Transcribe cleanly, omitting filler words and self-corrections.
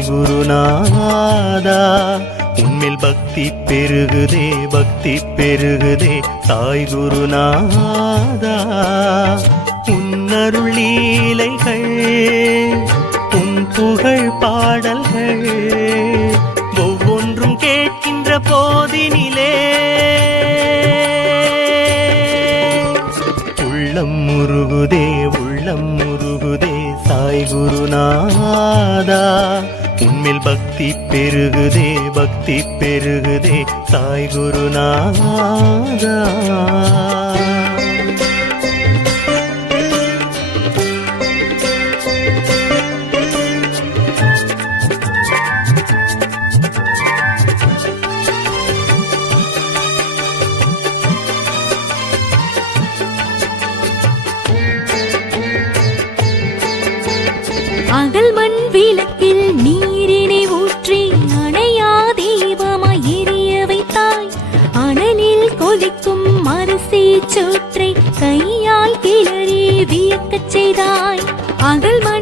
சாய் குருநாதா உன்மேல் பக்தி பெருகுதே பக்தி பெருகுதே சாய் குருநாதா உன்னருள் லீலைகள் உன் புகழ் பாடல்கள் ஒவ்வொன்றும் கேட்கின்ற போதினிலே உள்ளம் முருகுதே சாய் குருநாதா உன்மேல் பக்தி பெருகுதே சாய் குருநாதா. அகல் மண் விளக்கில் நீரினை ஊற்றி அணையா தீபமாய் எரிய வைத்தாய். அனலில் கொதிக்கும் அரிசி சோற்றை கையால் கிளறி வியக்கச் செய்தாய். அகல் மண்